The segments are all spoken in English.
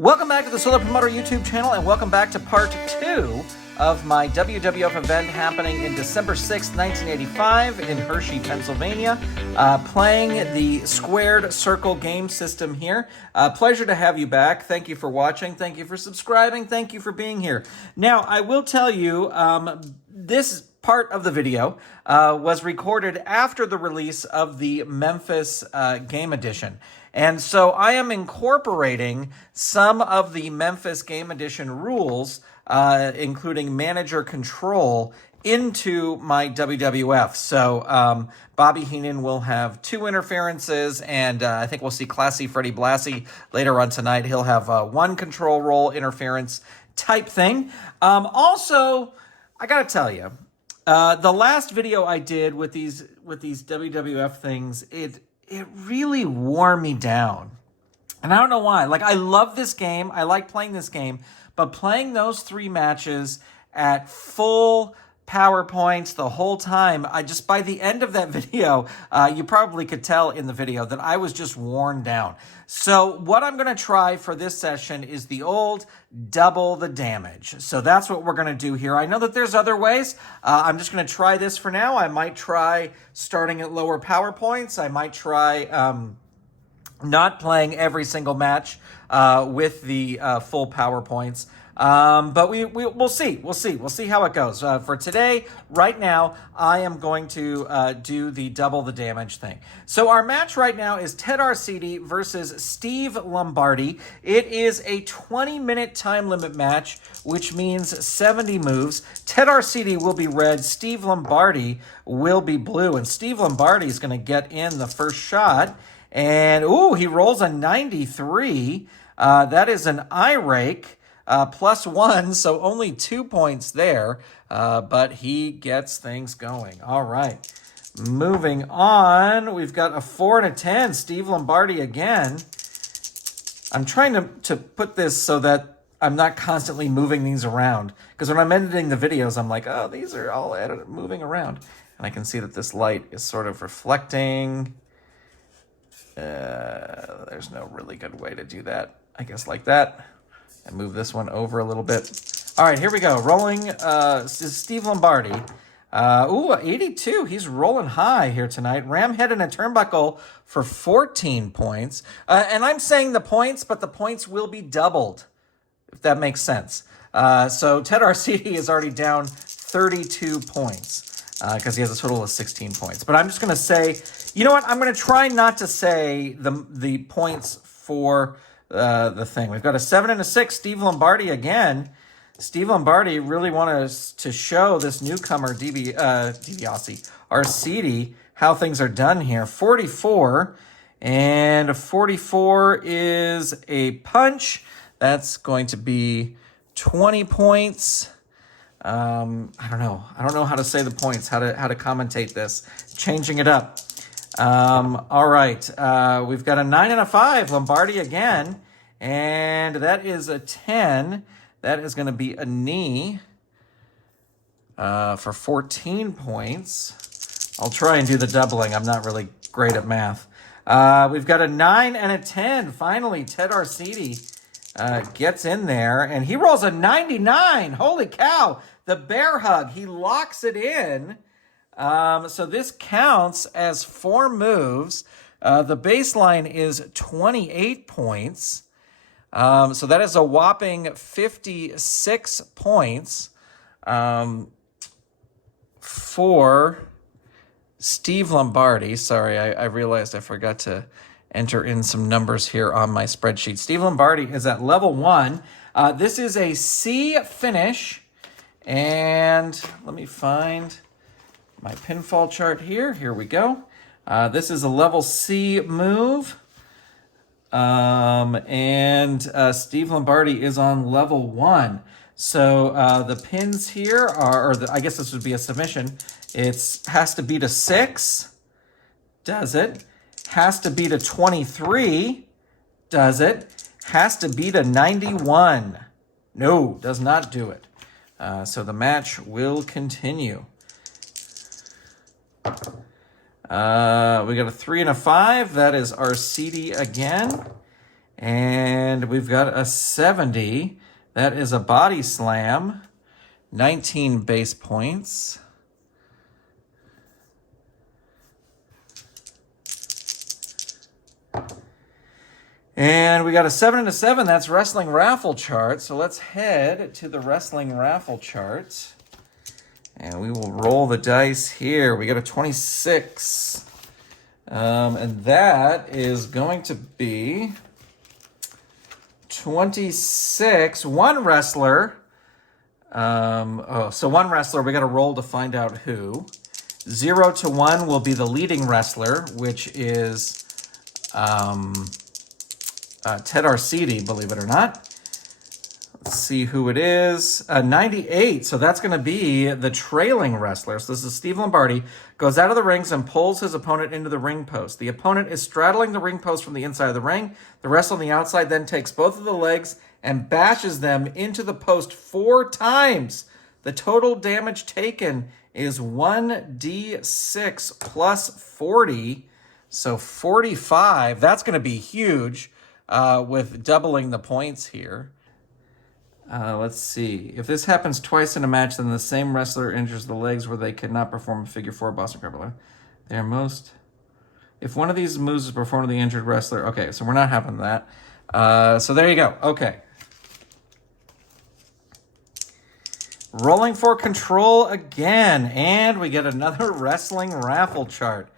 Welcome back to the Solar Promoter YouTube channel, and welcome back to part 2 of my WWF event happening in December 6th, 1985 in Hershey, Pennsylvania, playing the squared circle game system here. Pleasure to have you back. Thank you for watching. Thank you for subscribing. Thank you for being here. Now, I will tell you, this part of the video was recorded after the release of the Memphis Game Edition. And so I am incorporating some of the Memphis Game Edition rules, including manager control, into my WWF. So Bobby Heenan will have 2 interferences, and I think we'll see Classy Freddie Blassie later on tonight. He'll have 1 control roll interference type thing. Also, I gotta tell you, the last video I did with these WWF things, it really wore me down. And I don't know why. Like, I love this game. I like playing this game. But playing those 3 matches at full PowerPoints the whole time, by the end of that video, you probably could tell in the video that I was just worn down. So what I'm going to try for this session is the old double the damage. So that's what we're going to do here. I know that there's other ways. I'm just going to try this for now. I might try starting at lower PowerPoints. I might try not playing every single match with the full PowerPoints. But we'll see. We'll see how it goes. For today, right now, I am going to do the double the damage thing. So our match right now is Ted Arcidi versus Steve Lombardi. It is a 20-minute time limit match, which means 70 moves. Ted Arcidi will be red. Steve Lombardi will be blue. And Steve Lombardi is going to get in the first shot. And, ooh, he rolls a 93. That is an eye rake. +1, so only 2 points there, but he gets things going. All right, moving on, we've got a 4 and a 10, Steve Lombardi again. I'm trying to put this so that I'm not constantly moving these around, because when I'm editing the videos, I'm like, oh, these are all moving around. And I can see that this light is sort of reflecting. There's no really good way to do that. I guess like that. And move this one over a little bit. All right, here we go. Rolling, Steve Lombardi. Ooh, 82. He's rolling high here tonight. Ram head and a turnbuckle for 14 points. And I'm saying the points, but the points will be doubled, if that makes sense. So Ted Arcidi is already down 32 points because he has a total of 16 points. But I'm just going to say, you know what? I'm going to try not to say the points for the thing. We've got a 7 and a 6, Steve Lombardi again. Steve Lombardi really wanted us to show this newcomer, DiBiase, Arcidi, how things are done here. 44, and a 44 is a punch. That's going to be 20 points. I don't know how to say the points, how to commentate this. Changing it up. All right, we've got a 9 and a 5, Lombardi again, and that is a 10. That is going to be a knee for 14 points. I'll try and do the doubling. I'm not really great at math. We've got a 9 and a 10. Finally, Ted Arcidi gets in there, and he rolls a 99. Holy cow, the bear hug. He locks it in. So this counts as 4 moves. The baseline is 28 points. So that is a whopping 56 points for Steve Lombardi. Sorry, I realized I forgot to enter in some numbers here on my spreadsheet. Steve Lombardi is at level 1. This is a C finish. And let me find my pinfall chart here. Here we go. This is a level C move. And Steve Lombardi is on level 1. So the pins here are, I guess this would be a submission. It has to beat a 6. Does it? Has to beat a 23. Does it? Has to beat a 91. No, does not do it. So the match will continue. We got a 3 and a 5. That is Arcidi again. And we've got a 70. That is a body slam. 19 base points. And we got a 7 and a 7. That's wrestling raffle chart. So let's head to the wrestling raffle chart. And we will roll the dice here. We got a 26. And that is going to be 26. One wrestler. So one wrestler, we got to roll to find out who. 0 to 1 will be the leading wrestler, which is Ted Arcidi, believe it or not. Let's see who it is. 98, so that's going to be the trailing wrestler. So this is Steve Lombardi. Goes out of the rings and pulls his opponent into the ring post. The opponent is straddling the ring post from the inside of the ring. The wrestler on the outside then takes both of the legs and bashes them into the post 4 times. The total damage taken is 1d6 plus 40, so 45. That's going to be huge with doubling the points here. Let's see. If this happens twice in a match, then the same wrestler injures the legs where they cannot perform a figure 4 Boston Crab. They are most... If one of these moves is performed to the injured wrestler... Okay, so we're not having that. So there you go. Okay. Rolling for control again. And we get another wrestling raffle chart.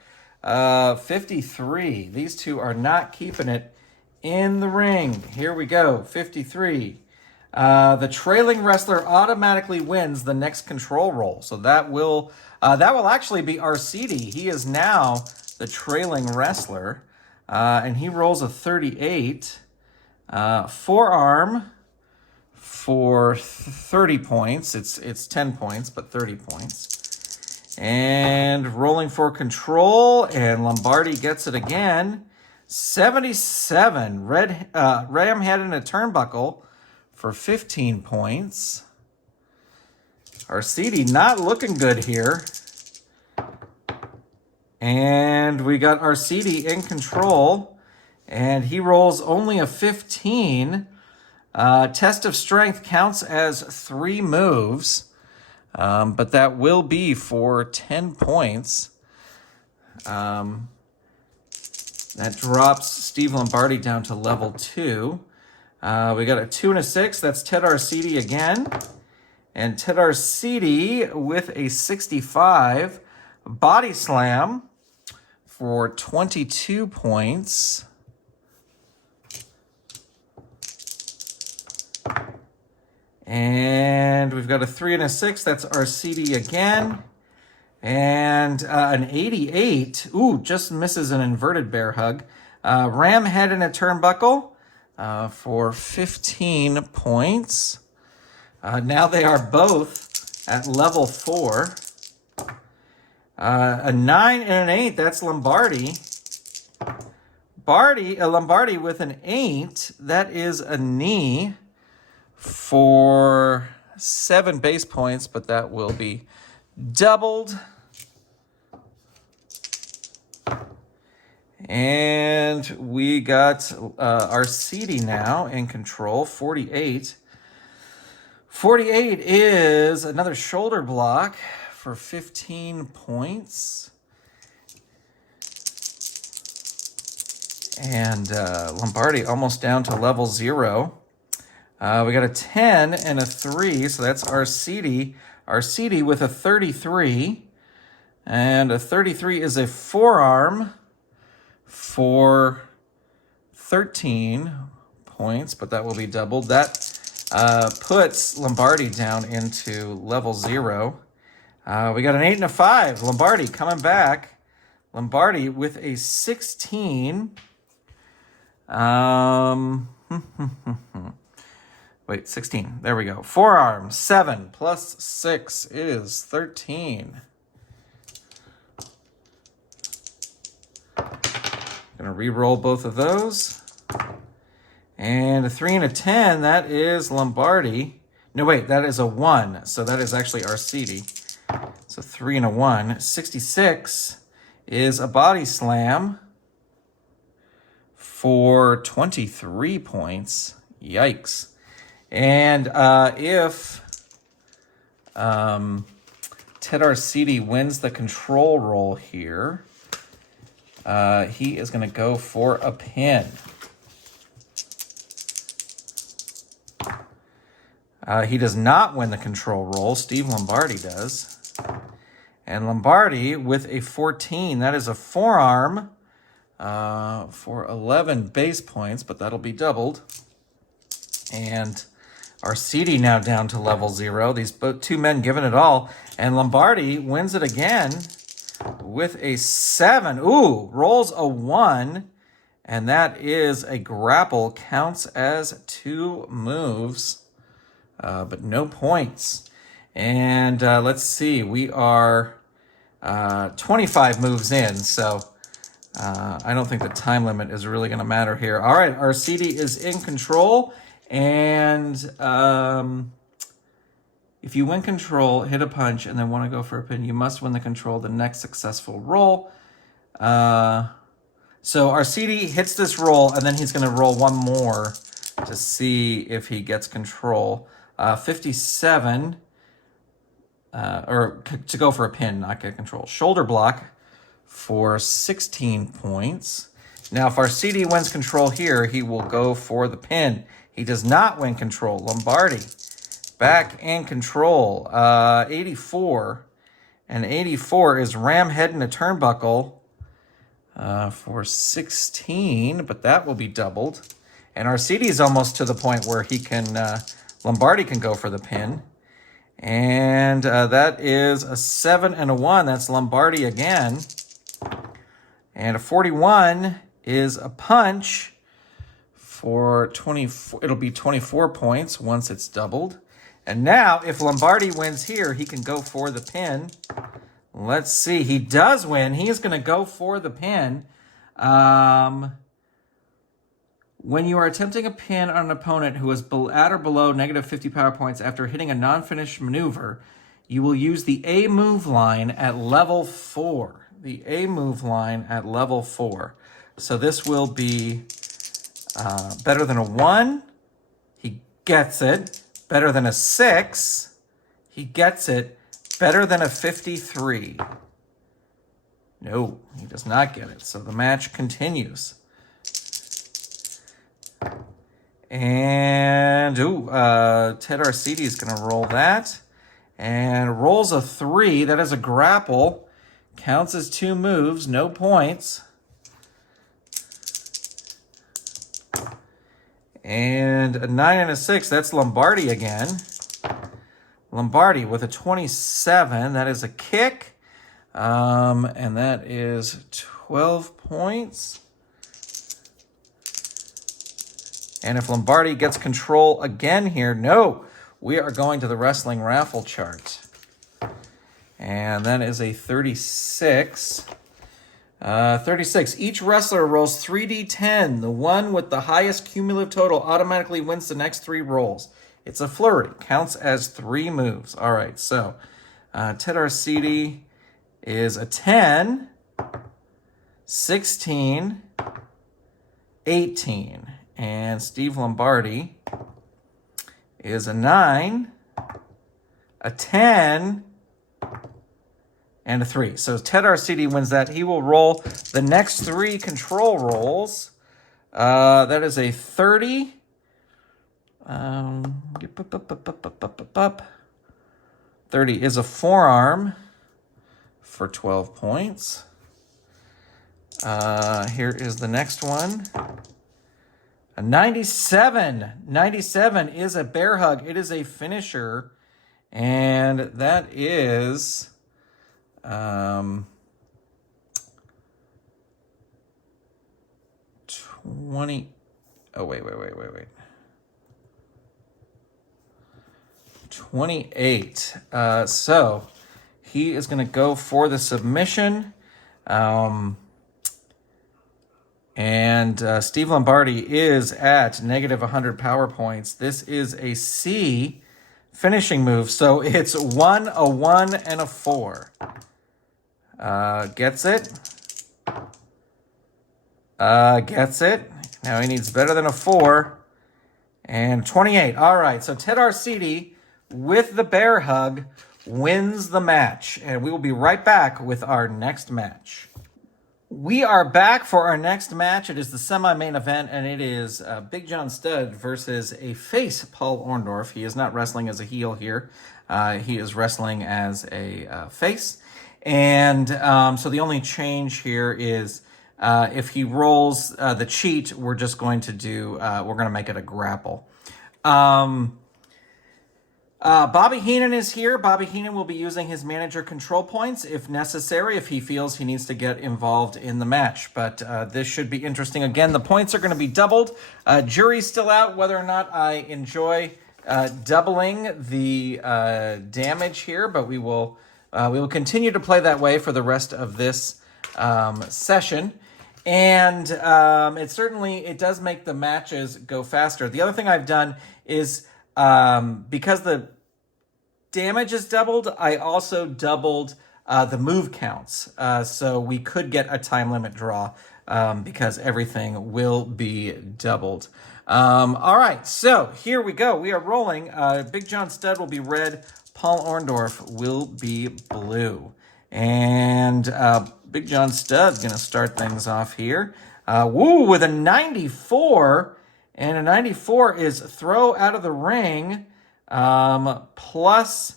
53. These two are not keeping it in the ring. Here we go. 53. The trailing wrestler automatically wins the next control roll. So that will actually be Arcidi. He is now the trailing wrestler. And he rolls a 38. Forearm for 30 points. It's 10 points, but 30 points. And rolling for control, and Lombardi gets it again. 77. Ram head and a turnbuckle for 15 points. Arcidi not looking good here. And we got Arcidi in control. And he rolls only a 15. Test of strength counts as 3 moves. But that will be for 10 points. That drops Steve Lombardi down to level 2. We got a 2 and a 6. That's Ted Arcidi again. And Ted Arcidi with a 65. Body slam for 22 points. And we've got a 3 and a 6. That's Arcidi again. And an 88. Ooh, just misses an inverted bear hug. Ram head and a turnbuckle for 15 points. Now they are both at level 4. A 9 and an 8. That's Lombardi. Lombardi with an 8. That is a knee for 7 base points, but that will be doubled. And we got Arcidi now in control, 48. 48 is another shoulder block for 15 points. And Lombardi almost down to level 0. We got a 10 and a 3, so that's Arcidi. Arcidi with a 33. And a 33 is a forearm for 13 points, but that will be doubled. That puts Lombardi down into level 0. We got an 8 and a 5. Lombardi coming back. Lombardi with a 16. Wait, 16. There we go. Forearm, 7 plus 6 is 13. Gonna re-roll both of those. And a 3 and a 10, that is Lombardi. No, wait, that is a 1. So that is actually Arcidi. So 3 and a 1. 66 is a body slam for 23 points. Yikes. And if Ted Arcidi wins the control roll here, he is going to go for a pin. He does not win the control roll. Steve Lombardi does. And Lombardi with a 14. That is a forearm for 11 base points, but that'll be doubled. And Arcidi now down to level 0. These two men giving it all. And Lombardi wins it again with a 7. Ooh, rolls a 1. And that is a grapple. Counts as 2 moves, but no points. And let's see, we are 25 moves in, so I don't think the time limit is really going to matter here. All right, Arcidi is in control, and if you win control, hit a punch, and then want to go for a pin, you must win the control the next successful roll. So Arcidi hits this roll, and then he's going to roll one more to see if he gets control. 57, or to go for a pin, not get control. Shoulder block for 16 points. Now, if Arcidi wins control here, he will go for the pin. He does not win control. Lombardi back in control. 84. And 84 is ram head in a turnbuckle for 16, but that will be doubled. And Arcidi is almost to the point where he can, Lombardi can go for the pin. And that is a 7 and a 1. That's Lombardi again. And a 41 is a punch for 24. It'll be 24 points once it's doubled. And now, if Lombardi wins here, he can go for the pin. Let's see. He does win. He is going to go for the pin. When you are attempting a pin on an opponent who is at or below negative 50 power points after hitting a non-finished maneuver, you will use the A move line at level 4. The A move line at level 4. So this will be better than a 1. He gets it. Better than a 6. He gets it. Better than a 53. No, he does not get it. So the match continues. And, Ted Arcidi is going to roll that. And rolls a 3. That is a grapple. Counts as 2 moves. No points. And a 9 and a 6. That's Lombardi again. Lombardi with a 27. That is a kick. And that is 12 points. And if Lombardi gets control again here, no, we are going to the wrestling raffle chart. And that is a 36. 36. Each wrestler rolls 3d10. The one with the highest cumulative total automatically wins the next 3 rolls. It's a flurry. Counts as 3 moves. All right, so Ted Arcidi is a 10, 16, 18. And Steve Lombardi is a 9, a 10, and a 3. So Ted Arcidi wins that. He will roll the next 3 control rolls. That is a 30. 30 is a forearm for 12 points. Here is the next one. A 97. 97 is a bear hug. It is a finisher. And that is 20. Oh, wait. 28. So he is going to go for the submission. And Steve Lombardi is at negative 100 power points. This is a C finishing move. So it's 1, a 1, and a 4. Gets it. Gets it. Now he needs better than a 4. And 28. All right, so Ted Arcidi with the bear hug wins the match. And we will be right back with our next match. We are back for our next match. It is the semi-main event, and it is Big John Studd versus a face, Paul Orndorff. He is not wrestling as a heel here. He is wrestling as a face. And so the only change here is if he rolls the cheat, we're just going to do, we're going to make it a grapple. Bobby Heenan is here. Bobby Heenan will be using his manager control points if necessary, if he feels he needs to get involved in the match. But this should be interesting. Again, the points are going to be doubled. Jury's still out whether or not I enjoy doubling the damage here, but we will continue to play that way for the rest of this session. And it does make the matches go faster. The other thing I've done is because the damage is doubled, I also doubled the move counts. So we could get a time limit draw because everything will be doubled. All right, so here we go. We are rolling. Big John Studd will be red. Paul Orndorff will be blue. And Big John Studd's going to start things off here. With a 94. And a 94 is throw out of the ring plus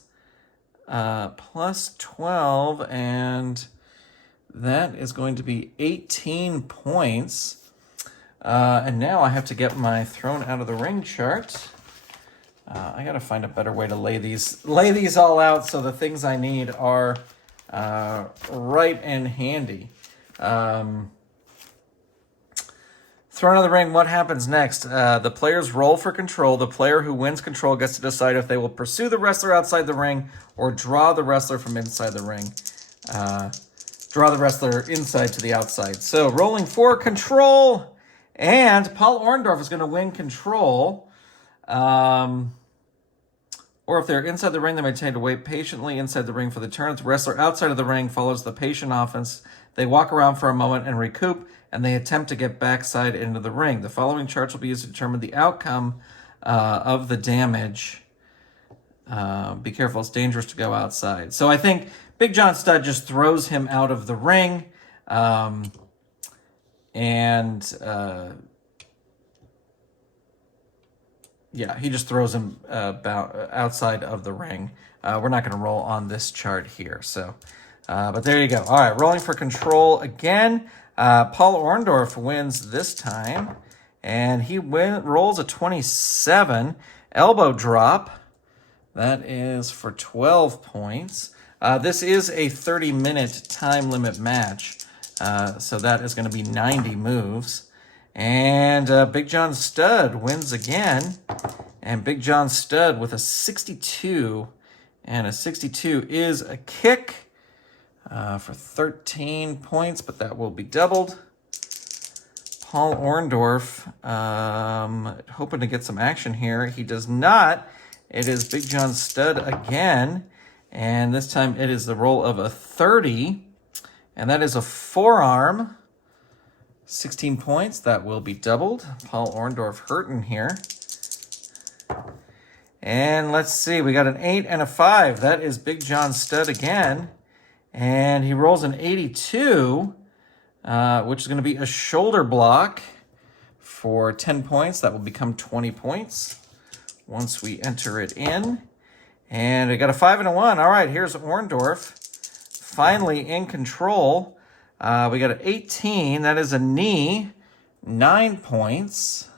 12. And that is going to be 18 points. And now I have to get my thrown out of the ring chart. I got to find a better way to lay these all out so the things I need are right and handy. Thrown out of the ring, what happens next? The players roll for control. The player who wins control gets to decide if they will pursue the wrestler outside the ring or draw the wrestler from inside the ring. Draw the wrestler inside to the outside. So rolling for control. And Paul Orndorff is going to win control. Or if they're inside the ring, they may tend to wait patiently inside the ring for the turn. The wrestler outside of the ring follows the patient offense. They walk around for a moment and recoup, and they attempt to get backside into the ring. The following charts will be used to determine the outcome of the damage. Be careful, it's dangerous to go outside. So I think Big John Studd just throws him out of the ring. He just throws him outside of the ring. We're not going to roll on this chart here. So, but there you go. All right, rolling for control again. Paul Orndorff wins this time, and he rolls a 27. Elbow drop. That is for 12 points. This is a 30-minute time limit match, so that is going to be 90 moves. And Big John Studd wins again. And Big John Studd with a 62. And a 62 is a kick for 13 points, but that will be doubled. Paul Orndorff hoping to get some action here. He does not. It is Big John Studd again. And this time it is the roll of a 30. And that is a forearm. 16 points, that will be doubled. Paul Orndorff hurting here. And let's see, we got an 8 and a 5. That is Big John Studd again. And he rolls an 82, which is going to be a shoulder block for 10 points. That will become 20 points once we enter it in. And I got a 5 and a 1. All right, here's Orndorff, finally in control. We got an 18. That is a knee. 9 points.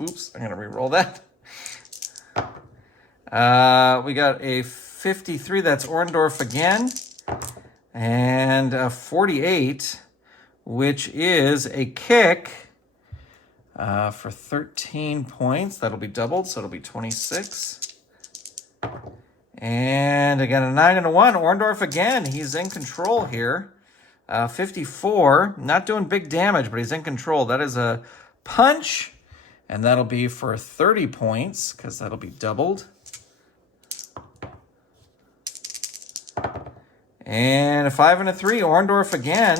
Oops, I'm going to re-roll that. We got a 53. That's Orndorff again. And a 48, which is a kick for 13 points. That'll be doubled, so it'll be 26. And again, a 9 and a 1. Orndorff again. He's in control here. 54. Not doing big damage, but he's in control. That is a punch. And that'll be for 30 points, because that'll be doubled. And a 5 and a 3. Orndorff again.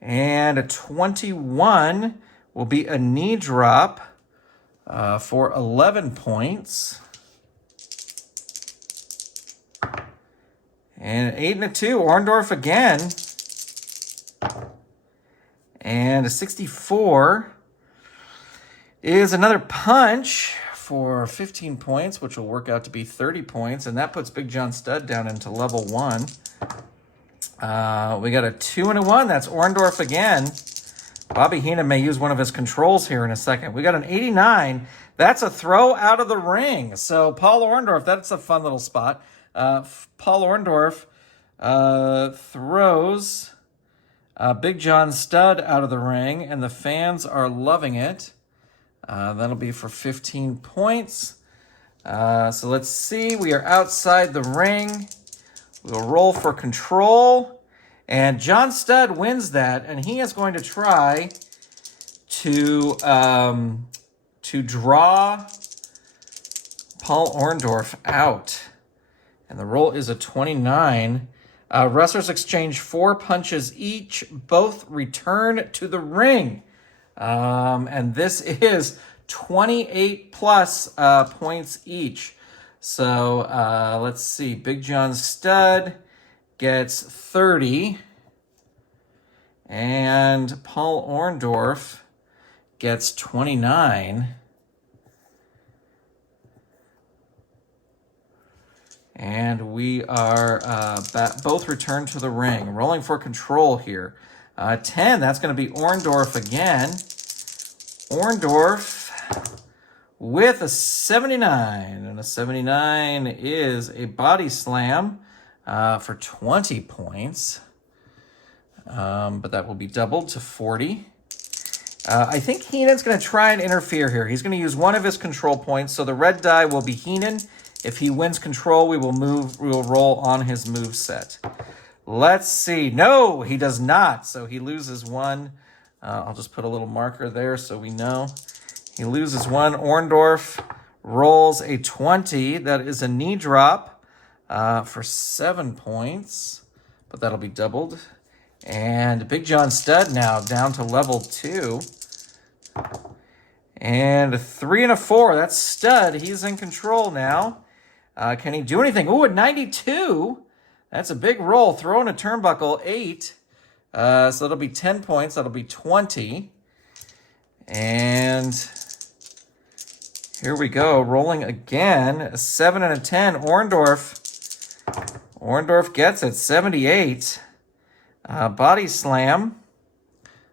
And a 21 will be a knee drop for 11 points. And an 8 and a 2, Orndorff again. And a 64 is another punch for 15 points, which will work out to be 30 points. And that puts Big John Studd down into level 1. We got a 2 and a 1. That's Orndorff again. Bobby Heenan may use one of his controls here in a second. We got an 89. That's a throw out of the ring. So Paul Orndorff, that's a fun little spot. Paul Orndorff throws Big John Studd out of the ring, and the fans are loving it. That'll be for 15 points. So let's see. We are outside the ring. We'll roll for control. And John Studd wins that, and he is going to try to draw Paul Orndorff out. And the roll is a 29. Wrestlers exchange 4 punches each. Both return to the ring. And this is 28 plus points each. So let's see. Big John Studd gets 30. And Paul Orndorff gets 29. And we are both returned to the ring. Rolling for control here. 10, that's going to be Orndorff again. Orndorff with a 79. And a 79 is a body slam for 20 points. But that will be doubled to 40. I think Heenan's going to try and interfere here. He's going to use one of his control points. So the red die will be Heenan. If he wins control, we will roll on his move set. Let's see. No, he does not. So he loses one. I'll just put a little marker there so we know. He loses one. Orndorff rolls a 20. That is a knee drop for 7 points. But that'll be doubled. And Big John Studd now down to level 2. And a 3 and a 4. That's Studd. He's in control now. Can he do anything? Ooh, a 92. That's a big roll. Throwing a turnbuckle, 8. So that'll be 10 points. That'll be 20. And here we go. Rolling again. A 7 and a 10. Orndorff gets it. 78. Body slam.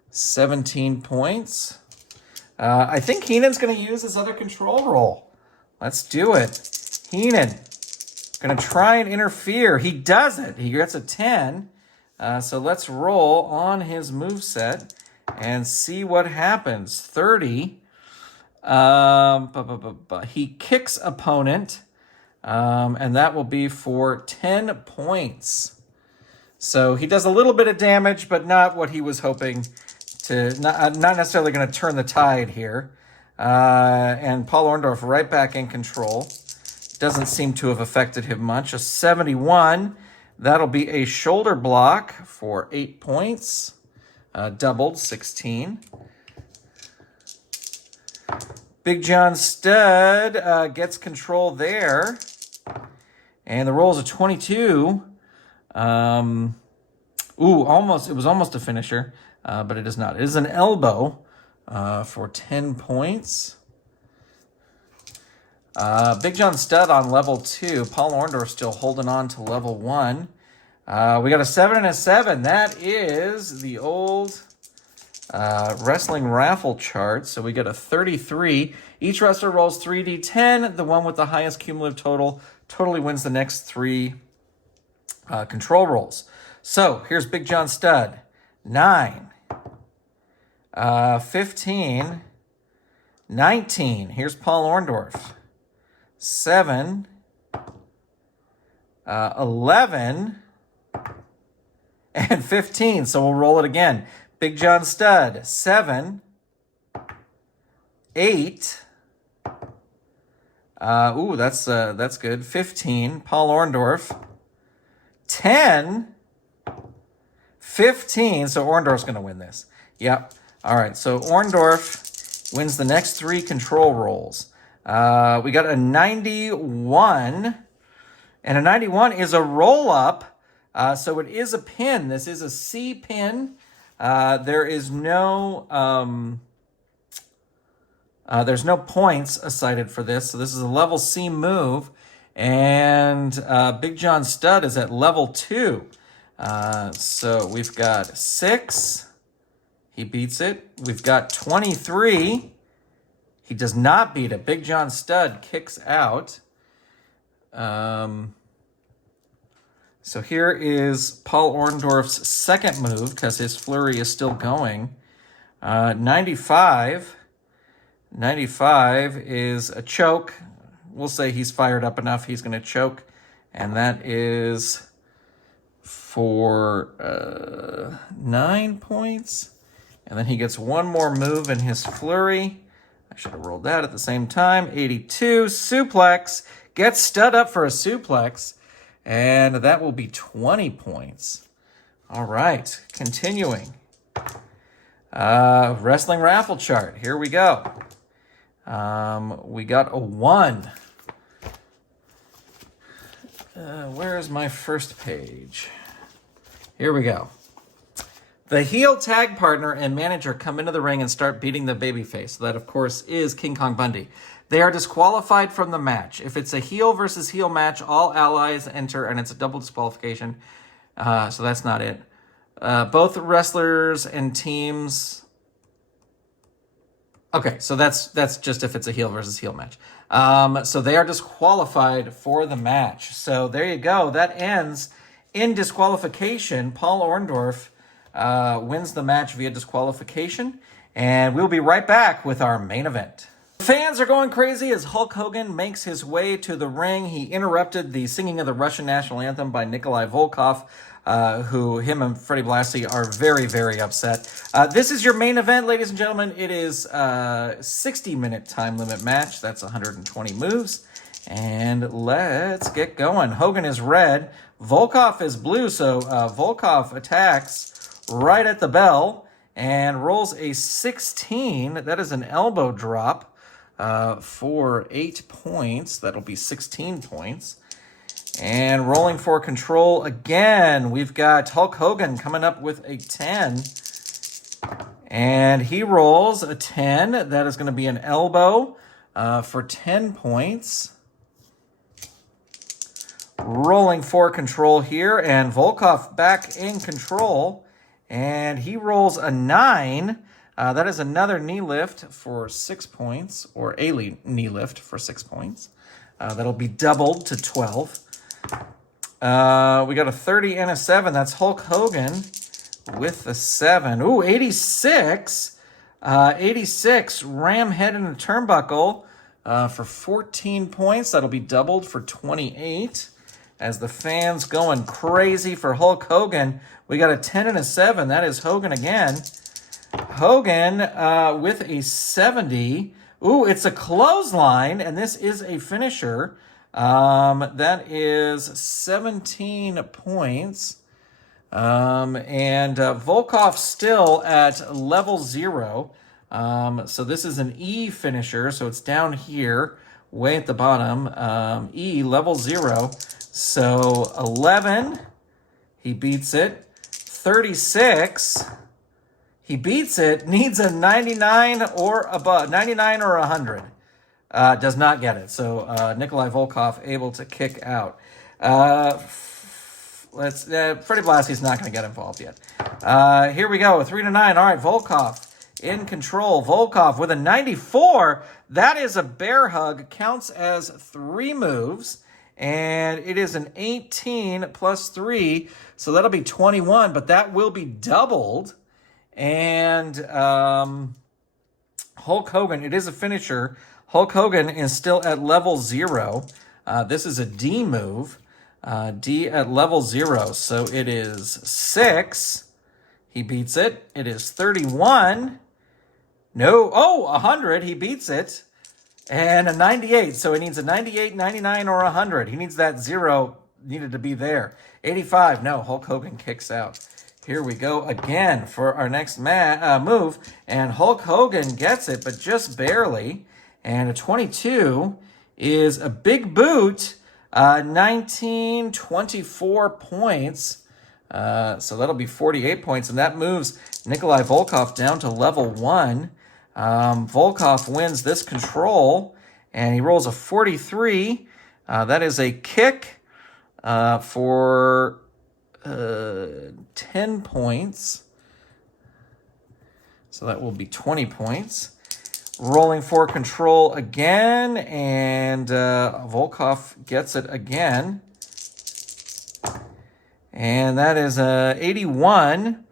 17 points. I think Heenan's going to use his other control roll. Let's do it. Heenan going to try and interfere. He does it. He gets a 10. So let's roll on his moveset and see what happens. 30. He kicks opponent, and that will be for 10 points. So he does a little bit of damage, but not what he was hoping to. Not necessarily going to turn the tide here. And Paul Orndorff right back in control. Doesn't seem to have affected him much. A 71. That'll be a shoulder block for 8 points. Doubled, 16. Big John Studd gets control there. And the roll is a 22. Almost. It was almost a finisher, but it is not. It is an elbow for 10 points. Big John Studd on level 2. Paul Orndorff still holding on to level 1. We got a 7 and a 7. That is the old wrestling raffle chart. So we get a 33. Each wrestler rolls 3d10. The one with the highest cumulative total totally wins the next 3 control rolls. So here's Big John Studd. 9. 15. 19. Here's Paul Orndorff. 7, 11, and 15. So we'll roll it again. Big John Studd, 7, 8. That's good. 15. Paul Orndorff, 10, 15. So Orndorff's going to win this. Yep. All right. So Orndorff wins the next 3 control rolls. We got a 91. And a 91 is a roll-up. So it is a pin. This is a C pin. There is there's no points cited for this. So this is a level C move. And Big John Studd is at level 2. So we've got 6. He beats it. We've got 23. He does not beat it. Big John Studd kicks out. So here is Paul Orndorff's second move because his flurry is still going. 95. 95 is a choke. We'll say he's fired up enough. He's going to choke. And that is for 9 points. And then he gets one more move in his flurry. I should have rolled that at the same time. 82. Suplex. Gets Studd up for a suplex. And that will be 20 points. All right. Continuing. Wrestling raffle chart. Here we go. We got a 1. Where is my first page? Here we go. The heel tag partner and manager come into the ring and start beating the babyface. That, of course, is King Kong Bundy. They are disqualified from the match. If it's a heel versus heel match, all allies enter, and it's a double disqualification. So that's not it. Both wrestlers and teams... Okay, so that's just if it's a heel versus heel match. So they are disqualified for the match. So there you go. That ends in disqualification. Paul Orndorff wins the match via disqualification. And we'll be right back with our main event. Fans are going crazy as Hulk Hogan makes his way to the ring. He interrupted the singing of the Russian national anthem by Nikolai Volkoff, who him and Freddie Blassie are very, very upset. This is your main event, ladies and gentlemen. It is a 60-minute time limit match. That's 120 moves. And let's get going. Hogan is red. Volkoff is blue. So Volkoff attacks right at the bell and rolls a 16. That is an elbow drop for 8 points. That'll be 16 points. And rolling for control again, we've got Hulk Hogan coming up with a 10. And he rolls a 10. That is going to be an elbow for 10 points. Rolling for control here, and Volkoff back in control. And he rolls a 9. That is another knee lift for 6 points, or a knee lift for 6 points. That'll be doubled to 12. We got a 30 and a 7. That's Hulk Hogan with the 7. Ooh, 86. 86. Ram head in a turnbuckle for 14 points. That'll be doubled for 28. As the fans going crazy for Hulk Hogan, we got a 10 and a 7. That is Hogan again. Hogan with a 70. Ooh, it's a clothesline, and this is a finisher. That is 17 points. And Volkoff still at level 0. So this is an E finisher, so it's down here, way at the bottom. E, level 0. So 11, he beats it. 36, he beats it, needs a 99 or above, 99 or 100. Does not get it. So Nikolai Volkoff able to kick out. Freddie Blassie's not going to get involved yet. Here we go, 3 to 9. All right, Volkoff in control. Volkoff with a 94. That is a bear hug. Counts as 3 moves. And it is an 18 plus 3. So that'll be 21. But that will be doubled. And Hulk Hogan, it is a finisher. Hulk Hogan is still at level 0. This is a D move. D at level 0. So it is 6. He beats it. It is 31. No. Oh, 100. He beats it. And a 98. So he needs a 98, 99, or 100. He needs that 0 needed to be there. 85. No, Hulk Hogan kicks out. Here we go again for our next move. And Hulk Hogan gets it, but just barely. And a 22 is a big boot. 1924 points. So that'll be 48 points. And that moves Nikolai Volkoff down to level 1. Volkoff wins this control. And he rolls a 43. That is a kick for 10 points. So that will be 20 points. Rolling for control again, and Volkoff gets it again. And that is 81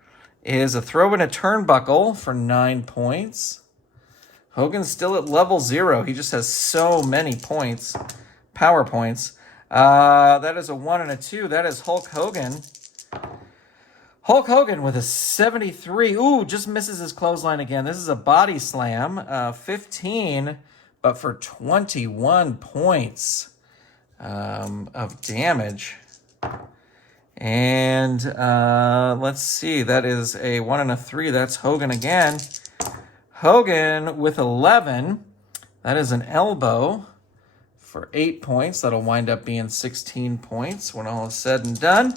is a throw in a turnbuckle for 9 points. Hogan's still at level 0. He just has so many points, power points. That is a 1 and a 2. That is Hulk Hogan. Hulk Hogan with a 73. Ooh, just misses his clothesline again. This is a body slam. 15, but for 21 points of damage. And let's see. That is a 1 and a 3. That's Hogan again. Hogan with 11. That is an elbow for 8 points. That'll wind up being 16 points when all is said and done.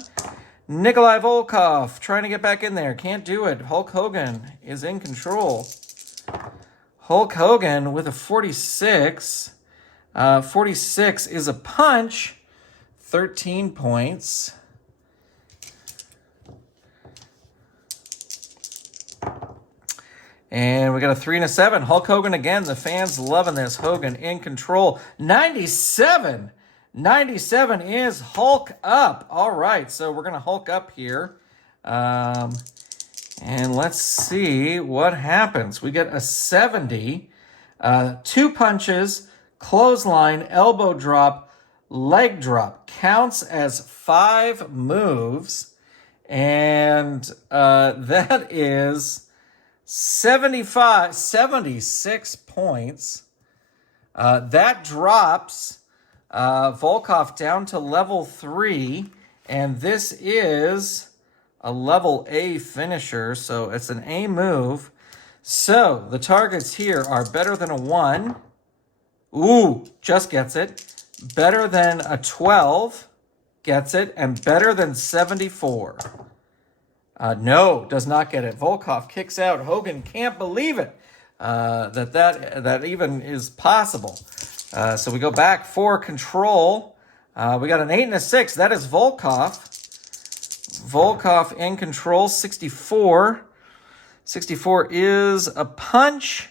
Nikolai Volkoff trying to get back in there. Can't do it. Hulk Hogan is in control. Hulk Hogan with a 46. 46 is a punch. 13 points. And we got a 3 and a 7. Hulk Hogan again. The fans loving this. Hogan in control. 97. 97 is Hulk up. All right, so we're going to Hulk up here. And let's see what happens. We get a 70. 2 punches, clothesline, elbow drop, leg drop. Counts as 5 moves. And that is 76 points. That drops Volkoff down to level 3, and this is a level A finisher, so it's an A move. So the targets here are better than a 1. Ooh, just gets it. Better than a 12, gets it, and better than 74. No, does not get it. Volkoff kicks out. Hogan can't believe it that even is possible. So we go back for control. We got an 8 and a 6. That is Volkoff. Volkoff in control. 64. 64 is a punch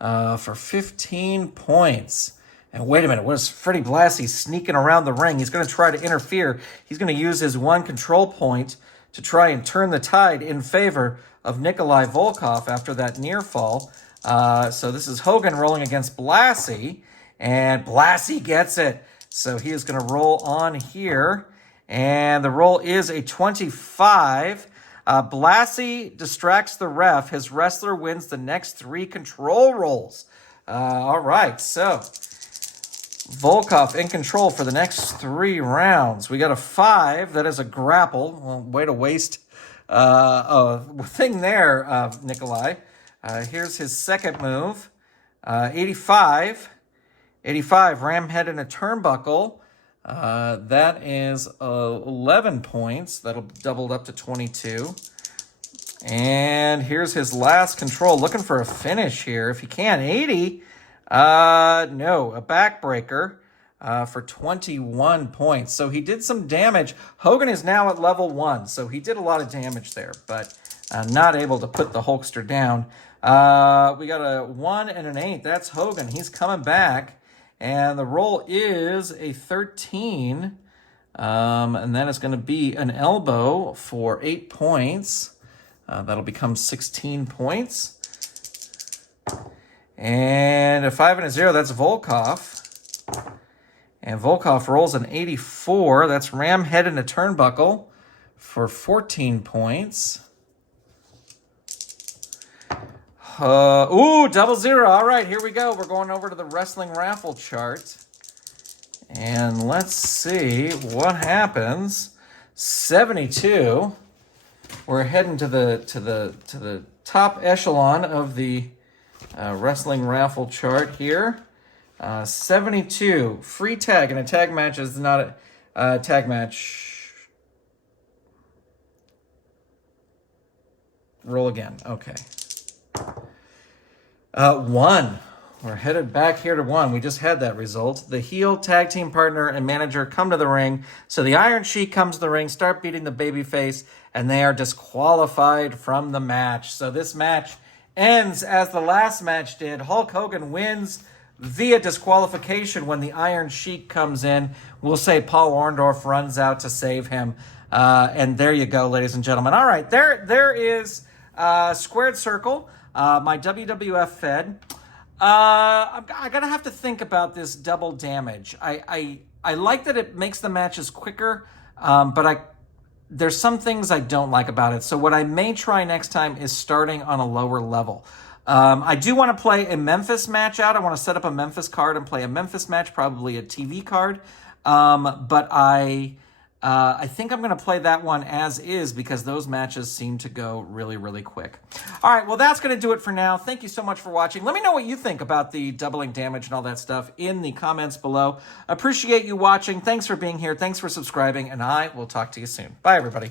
for 15 points. And wait a minute, what is Freddie Blassie sneaking around the ring? He's going to try to interfere. He's going to use his 1 control point to try and turn the tide in favor of Nikolai Volkoff after that near fall. So this is Hogan rolling against Blassie, and Blassie gets it. So he is going to roll on here, and the roll is a 25. Blassie distracts the ref. His wrestler wins the next 3 control rolls. All right, so Volkoff in control for the next 3 rounds. We got a 5. That is a grapple. Well, way to waste a thing there, Nikolai. Here's his second move. 85. 85, ram head and a turnbuckle. That is 11 points. That'll doubled up to 22. And here's his last control. Looking for a finish here. If he can, 80. No, a backbreaker for 21 points. So he did some damage. Hogan is now at level 1, so he did a lot of damage there, but not able to put the Hulkster down. We got a 1 and an 8. That's Hogan. He's coming back, and the roll is a 13, and that is going to be an elbow for 8 points. That'll become 16 points. And a 5 and a 0, that's Volkoff. And Volkoff rolls an 84. That's ram head and a turnbuckle for 14 points. Ooh, double 0. All right, here we go. We're going over to the wrestling raffle chart. And let's see what happens. 72. we're heading to the top echelon of the wrestling raffle chart here. 72 free tag, and a tag match is not a tag match. Roll again. Okay. 1. We're headed back here to 1. We just had that result. The heel tag team partner and manager come to the ring. So the Iron Sheik comes to the ring, start beating the babyface, and they are disqualified from the match. So this match ends as the last match did. Hulk Hogan wins via disqualification when the Iron Sheik comes in. We'll say Paul Orndorff runs out to save him. And there you go, ladies and gentlemen. All right, there is Squared Circle, my WWF Fed. I'm gonna have to think about this double damage. I like that it makes the matches quicker, but there's some things I don't like about it. So what I may try next time is starting on a lower level. I do want to play a Memphis match out. I want to set up a Memphis card and play a Memphis match, probably a TV card. But I think I'm going to play that one as is because those matches seem to go really, really quick. All right, well, that's going to do it for now. Thank you so much for watching. Let me know what you think about the doubling damage and all that stuff in the comments below. Appreciate you watching. Thanks for being here. Thanks for subscribing, and I will talk to you soon. Bye, everybody.